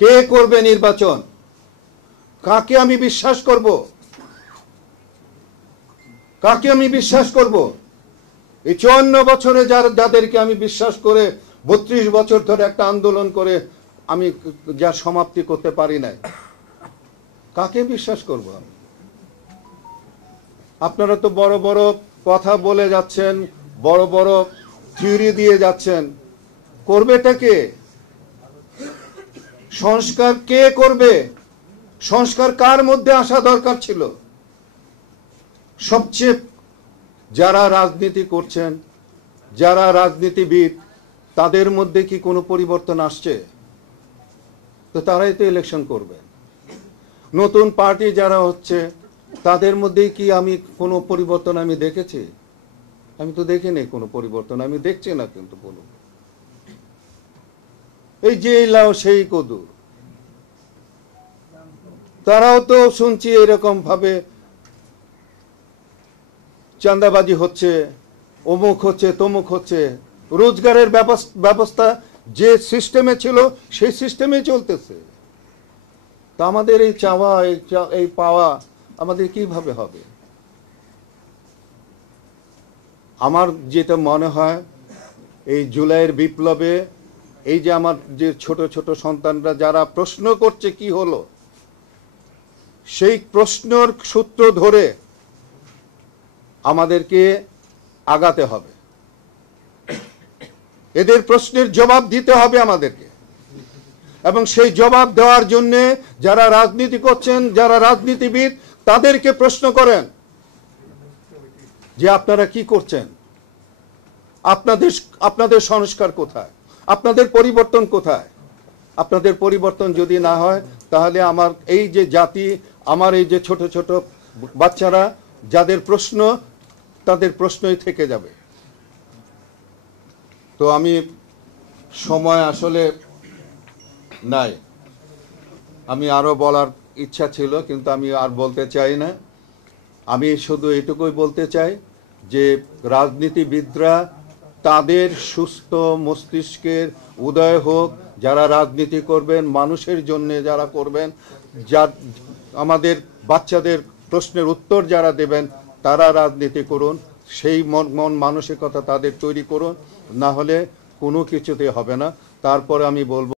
কে করবে নির্বাচন? কাকে আমি বিশ্বাস করব? কাকে আমি বিশ্বাস করব? এই 54 বছরে যাদেরকে আমি বিশ্বাস করে 32 বছর ধরে একটা আন্দোলন করে আমি যা সমাপ্তি করতে পারি নাই, কাকে বিশ্বাস করব আমি? আপনারা তো বড় বড় কথা বলে যাচ্ছেন, বড় বড় থিওরি দিয়ে যাচ্ছেন, করবেটা কে? সংস্কার কে করবে? সংস্কার কার মধ্যে আসা দরকার ছিল? সবচেয়ে যারা রাজনীতি করছেন, যারা রাজনীতিবিদ, তাদের মধ্যে কি কোনো পরিবর্তন আসছে? তো তারাই তো ইলেকশন করবে। নতুন পার্টি যারা হচ্ছে, তাদের মধ্যে কি আমি কোনো পরিবর্তন আমি দেখেছি? আমি তো দেখিনি কোনো পরিবর্তন, আমি দেখছি না। কিন্তু বলুন, এই যে লাও সেই কদু, তারাও তো শুনছি এরকম ভাবে চাঁদাবাজি হচ্ছে, অমুক হচ্ছে, তমুক হচ্ছে। রোজগারের ব্যবস্থা যে সিস্টেমে ছিল সেই সিস্টেমে চলতেছে। তা আমাদের এই চাওয়া, এই পাওয়া আমাদের কিভাবে হবে? আমার যেটা মনে হয়, এই জুলাইয়ের বিপ্লবে এই যে আমার যে ছোট ছোট সন্তানরা যারা প্রশ্ন করছে কি হলো, সেই প্রশ্নের সূত্র ধরে আমাদেরকে আগাতে হবে। এদের প্রশ্নের জবাব দিতে হবে আমাদেরকে, এবং সেই জবাব দেওয়ার জন্য যারা রাজনীতি করছেন, যারা রাজনীতিবিদ, তাদেরকে প্রশ্ন করেন যে আপনারা কি করছেন? আপনাদের সংস্কার কোথায়? আপনাদের পরিবর্তন কোথায়? আপনাদের পরিবর্তন যদি না হয়, তাহলে আমার এই যে জাতি, আমার এই যে ছোট ছোট বাচ্চারা যাদের প্রশ্ন, তাদের প্রশ্নই থেকে যাবে। তো আমি সময় আসলে নাই, আমি আরো বলার ইচ্ছা ছিল, কিন্তু আমি আর বলতে চাই না। আমি শুধু এটুকুই বলতে চাই যে রাজনীতিবিদরা তাদের সুস্থ মস্তিষ্কের উদয় হোক, যারা রাজনীতি করবেন মানুষের জন্য, যারা করবেন, আমাদের বাচ্চাদের প্রশ্নের উত্তর যারা দেবেন, তারা রাজনীতি করুন। সেই মন মানসিকতা তাদের তৈরি করুন, না হলে কোনো কিছুতে হবে না। তারপরে আমি বলবো